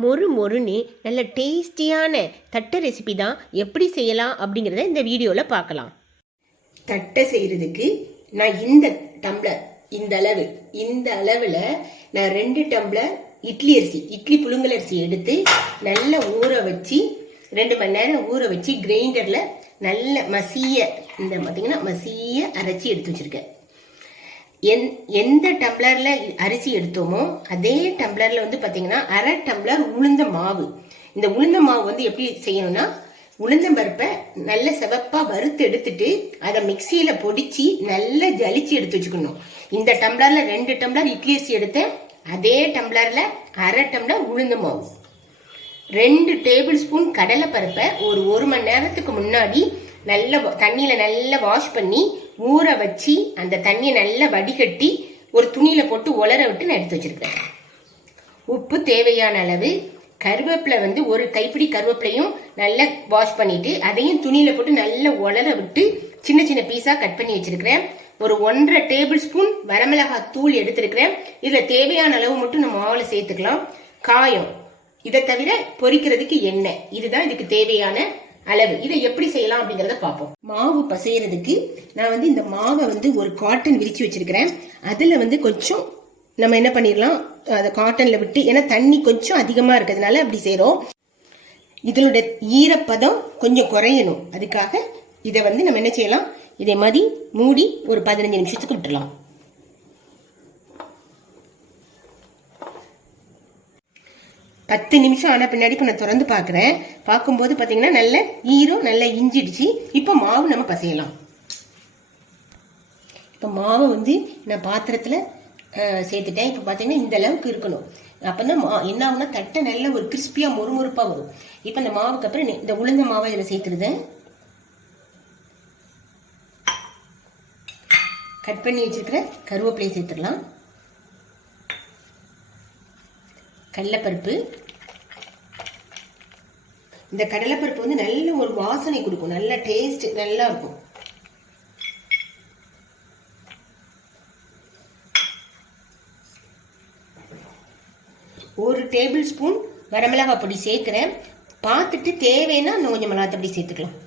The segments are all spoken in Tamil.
மொறு மொறுன்னு நல்ல டேஸ்டியான தட்டை ரெசிபி தான் எப்படி செய்யலாம் அப்படிங்கிறத இந்த வீடியோவில் பார்க்கலாம். தட்டை செய்கிறதுக்கு நான் இந்த டம்ளர் இந்த அளவில் நான் 2 டம்ளர் இட்லி புழுங்கல் அரிசி எடுத்து நல்லா ஊற வச்சு 2 மணி நேரம் ஊற வச்சு கிரைண்டரில் நல்ல பார்த்தீங்கன்னா மசிய அரைச்சி எடுத்து வச்சுருக்கேன். எந்த டம்ளரில் அரிசி எடுத்தோமோ அதே டம்ளரில் பார்த்தீங்கன்னா 1/2 டம்ளர் உளுந்த மாவு. இந்த உளுந்த மாவு எப்படி செய்யணும்னா, உளுந்தம்பருப்பை நல்ல சிவப்பாக வறுத்து எடுத்துட்டு அதை மிக்சியில் பொடிச்சு நல்லா ஜலிச்சு எடுத்து வச்சுக்கணும். இந்த டம்ளரில் 2 டம்ளர் இட்லி அரிசி எடுத்தேன். அதே டம்ளரில் 1/2 டம்ளர் உளுந்த மாவு, 2 டேபிள் ஸ்பூன் கடலைப்பருப்பை ஒரு மணி நேரத்துக்கு முன்னாடி நல்ல தண்ணியில் நல்லா வாஷ் பண்ணி ஊற வச்சு அந்த தண்ணியை நல்லா வடிகட்டி ஒரு துணியில் போட்டு உலர விட்டு நான் எடுத்து வச்சிருக்கேன். உப்பு தேவையான அளவு, கருவேப்பிலை ஒரு கைப்பிடி கருவேப்பிலையும் நல்லா வாஷ் பண்ணிட்டு அதையும் துணியில் போட்டு நல்லா உலர விட்டு சின்ன சின்ன பீஸாக கட் பண்ணி வச்சிருக்கிறேன். ஒரு 1.5 டேபிள் ஸ்பூன் வரமிளகாய் தூள் எடுத்திருக்கிறேன். இதில் தேவையான அளவு மட்டும் நம்ம மாவில் சேர்த்துக்கலாம். காயம், இதை தவிர பொரிக்கிறதுக்கு எண்ணெய், இதுதான் இதுக்கு தேவையான அளவு. இதை எப்படி செய்யலாம் அப்படிங்கறத பார்ப்போம். மாவு பசையறதுக்கு நான் இந்த மாவை ஒரு காட்டன் விரிச்சு வச்சிருக்கிறேன். அதுல கொஞ்சம் நம்ம என்ன பண்ணிடலாம், அதை காட்டன்ல விட்டு, ஏன்னா தண்ணி கொஞ்சம் அதிகமா இருக்கிறதுனால அப்படி செய்யறோம். இதனோட ஈரப்பதம் கொஞ்சம் குறையணும். அதுக்காக இதை நம்ம என்ன செய்யலாம், இதே மாதிரி மூடி ஒரு 15 நிமிஷத்துக்கு விட்டுலாம். 10 நிமிஷம் ஆன பின்னாடி இப்போ நான் திறந்து பார்க்குறேன். பார்க்கும்போது பார்த்தீங்கன்னா நல்ல ஈரம் நல்லா இஞ்சிடுச்சு. இப்போ மாவு நம்ம பசையலாம். இப்போ மாவை நான் பாத்திரத்தில் சேர்த்துட்டேன். இப்போ பார்த்தீங்கன்னா இந்த அளவுக்கு இருக்கணும். அப்போ தான் என்ன ஆகுனா தட்டை நல்ல ஒரு கிறிஸ்பியாக மொறுமொறுப்பாக வரும். இப்போ இந்த மாவுக்கு அப்புறம் இந்த உளுந்த மாவை இதில் சேர்த்துருதேன். கட் பண்ணி வச்சிருக்கிற கருவேப்பிலையை சேர்த்துடலாம். கடலைப்பருப்பு, இந்த கடலைப்பருப்பு நல்ல ஒரு வாசனை கொடுக்கும், நல்ல டேஸ்ட் நல்லா இருக்கும். ஒரு டேபிள் ஸ்பூன் வரமிளகாய் பொடி சேர்க்கிறேன். பார்த்துட்டு தேவைன்னா இன்னும் கொஞ்சம் மிளகாய் பொடி சேர்த்துக்கலாம்.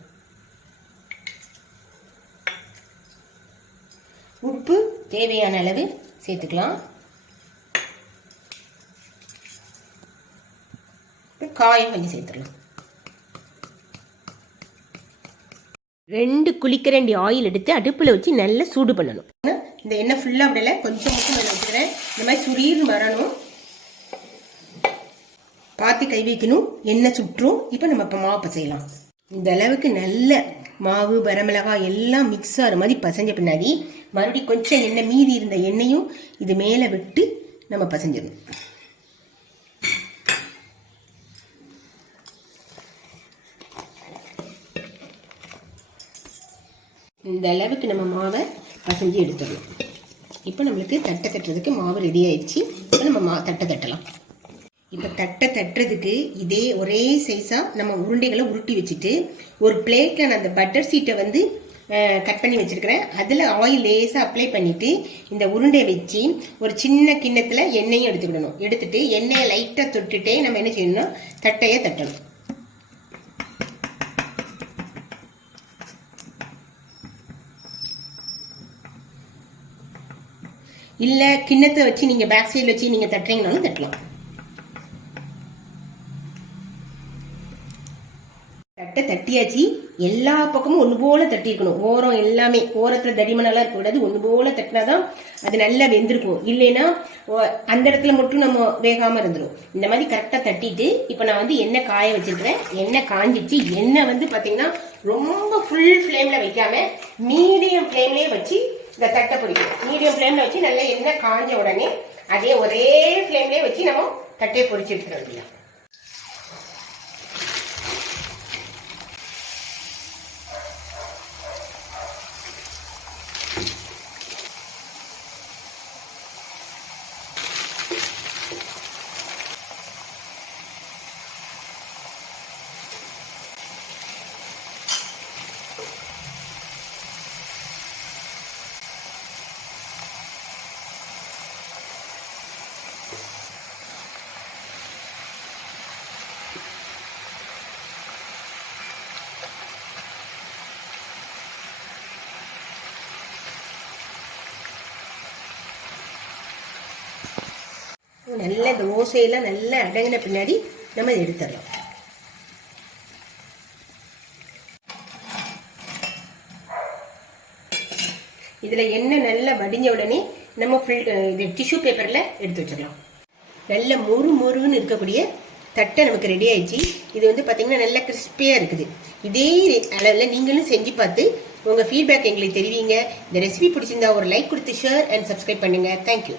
உப்பு தேவையான அளவு சேர்த்துக்கலாம். காயம் கொஞ்சம் சேர்த்துடலாம். 2 குளிக்கரண்டி ஆயில் எடுத்து அடுப்பில் வச்சு நல்லா சூடு பண்ணணும். இந்த எண்ணெய் ஃபுல்லாக அப்படில கொஞ்சம் மட்டும் நான் வச்சுக்கிறேன். இந்த மாதிரி சுரீர்னு வரணும், பார்த்து கை வைக்கணும், எண்ணெய் சுற்றும். இப்போ நம்ம மாவு பசையலாம். இந்த அளவுக்கு நல்ல மாவு வரமிளகாய் எல்லாம் மிக்ஸ் ஆகிற மாதிரி பசைஞ்ச பின்னாடி மறுபடியும் கொஞ்சம் எண்ணெய் மீதி இருந்த எண்ணெயும் இது மேலே விட்டு நம்ம பசைஞ்சிடணும். இந்த அளவுக்கு நம்ம மாவை பசைஞ்சு எடுத்துடணும். இப்போ நம்மளுக்கு தட்டை தட்டுறதுக்கு மாவு ரெடி ஆயிடுச்சு. இப்போ நம்ம தட்டை தட்டலாம். இப்போ தட்டை தட்டுறதுக்கு இதே ஒரே சைஸாக நம்ம உருண்டைகளை உருட்டி வச்சுட்டு ஒரு பிளேட்டில் நான் அந்த பட்டர் சீட்டை கட் பண்ணி வச்சுருக்கிறேன். அதில் ஆயில் லேசாக அப்ளை பண்ணிவிட்டு இந்த உருண்டையை வச்சு ஒரு சின்ன கிண்ணத்தில் எண்ணெயும் எடுத்துக்கிடணும். எடுத்துட்டு எண்ணெயை லைட்டாக தொட்டுட்டே நம்ம என்ன செய்யணும்னா தட்டையை தட்டணும். இல்லை கிண்ணத்தை வச்சு நீங்கள் பேக் சைடில் வச்சு நீங்கள் தட்டுறீங்கனாலும் தட்டலாம். தட்டை தட்டியாச்சு. எல்லா பக்கமும் ஒன்று போல தட்டியிருக்கணும். ஓரம் எல்லாமே, ஓரத்தில் தடிமனெல்லாம் இருக்கக்கூடாது. ஒன்று போல தட்டினாதான் அது நல்லா வெந்திருக்கும். இல்லைன்னா அந்த இடத்துல மட்டும் நம்ம வேகாமல் இருந்துடும். இந்த மாதிரி கரெக்டாக தட்டிட்டு இப்போ நான் எண்ணெய் காய வச்சிருக்கிறேன். எண்ணெய் காஞ்சிச்சு. எண்ணெய் பார்த்தீங்கன்னா ரொம்ப ஃபுல் ஃப்ளேமில் வைக்காம மீடியம் ஃப்ளேம்லேயே வச்சு இந்த தட்டை பிடிக்கும். மீடியம் ஃப்ளேமில் வச்சு நல்லா எண்ணெய் காஞ்ச உடனே அதே ஒரே ஃப்ளேம்லேயே வச்சு நம்ம தட்டையை பொரிச்சு எடுத்துட வேண்டியதான். நல்லா இந்த ஓசையெல்லாம் நல்லா அடங்கின பின்னாடி நம்ம இதை எடுத்துடலாம். இதில் எண்ணெய் நல்லா வடிஞ்ச உடனே நம்ம இது டிஷ்யூ பேப்பரில் எடுத்து வச்சிடலாம். நல்ல மொறுன்னு இருக்கக்கூடிய தட்டை நமக்கு ரெடி ஆயிடுச்சு. இது வந்து பார்த்தீங்கன்னா நல்லா கிறிஸ்பியாக இருக்குது. இதே அளவில் நீங்களும் செஞ்சு பார்த்து உங்கள் ஃபீட்பேக் எங்களுக்கு தெரிவிங்க. இந்த ரெசிபி பிடிச்சிருந்தா ஒரு லைக் கொடுத்து ஷேர் அண்ட் சப்ஸ்கிரைப் பண்ணுங்கள். தேங்க்யூ.